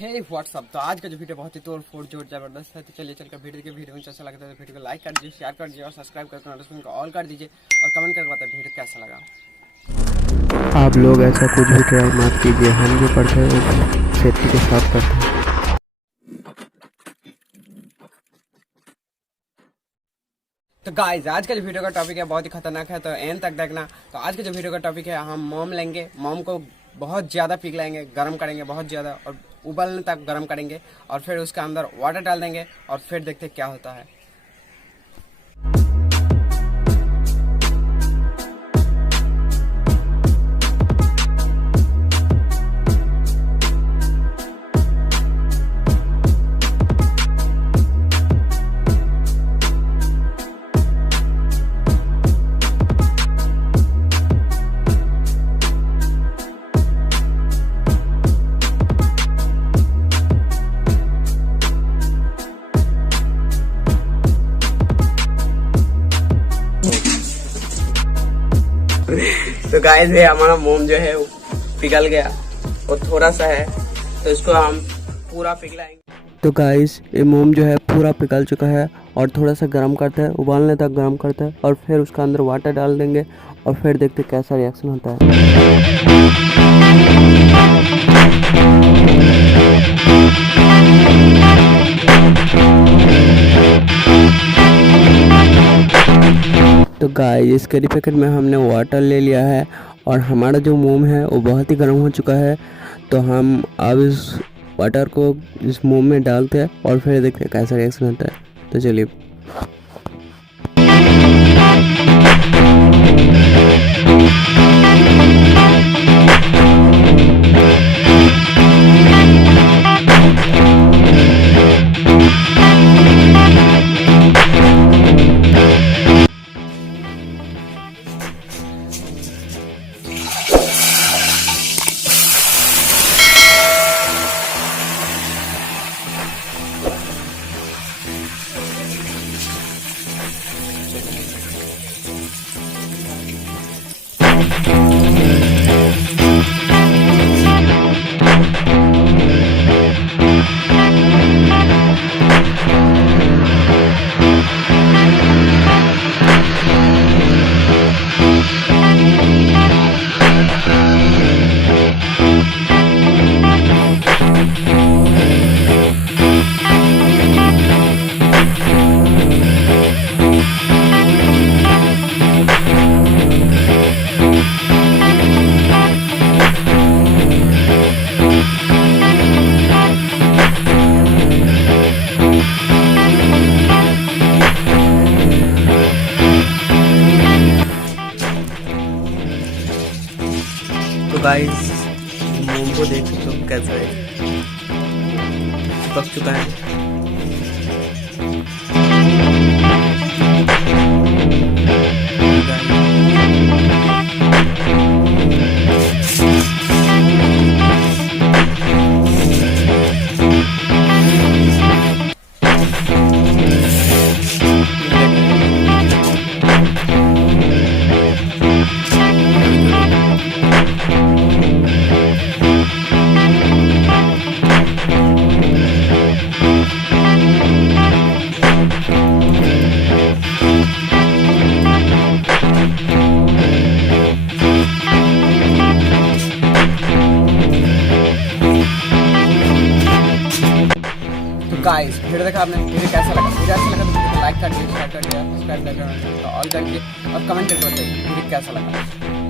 हे WhatsApp. तो आज का जो वीडियो बहुत ही तोड़ फोड़ जोर जबरदस्त है। तो चलिए चलकर वीडियो में अच्छा लगता है तो वीडियो को लाइक कर दीजिए, शेयर कर दीजिए और सब्सक्राइब करके नोटिफिकेशन को ऑल कर दीजिए और कमेंट करके बताइए वीडियो कैसा लगा। आप लोग ऐसा कुछ भी ट्राई मत कीजिए, हम जो करते हैं वो सेफ्टी के साथ करते हैं। तो गाइज आज का जो वीडियो का टॉपिक है बहुत ही खतरनाक है, तो एंड तक देखना। तो आज का जो वीडियो का टॉपिक है, हम मोम लेंगे, मोम को बहुत ज़्यादा पिघलाएंगे, गर्म करेंगे बहुत ज़्यादा और उबलने तक गर्म करेंगे और फिर उसके अंदर वाटर डाल देंगे और फिर देखते क्या होता है। तो गाइस ये हमारा मोम जो है वो पिघल गया और थोड़ा सा है, तो इसको हम पूरा पिघलाएंगे। तो गाइस ये मोम जो है पूरा पिघल चुका है और थोड़ा सा गर्म करते हैं, उबालने तक गर्म करते हैं और फिर उसके अंदर वाटर डाल देंगे और फिर देखते हैं कैसा रिएक्शन होता है। तो गाइस इस करी पैकेट में हमने वाटर ले लिया है और हमारा जो मोम है वो बहुत ही गर्म हो चुका है। तो हम अब इस वाटर को इस मोम में डालते हैं और फिर देखते हैं कैसा रिएक्शन होता है। तो चलिए। तो गाइस मोम को देख तो कैसा है, पक चुका है। गाइस वीडियो देखा आपने, वीडियो कैसा लगा? वीडियो अच्छा लगा तो वीडियो को लाइक कर दीजिए, शेयर कर दीजिए, सब्सक्राइब कर दीजिए, ऑल कर दीजिए और कमेंट करके बताइए वीडियो कैसा लगा।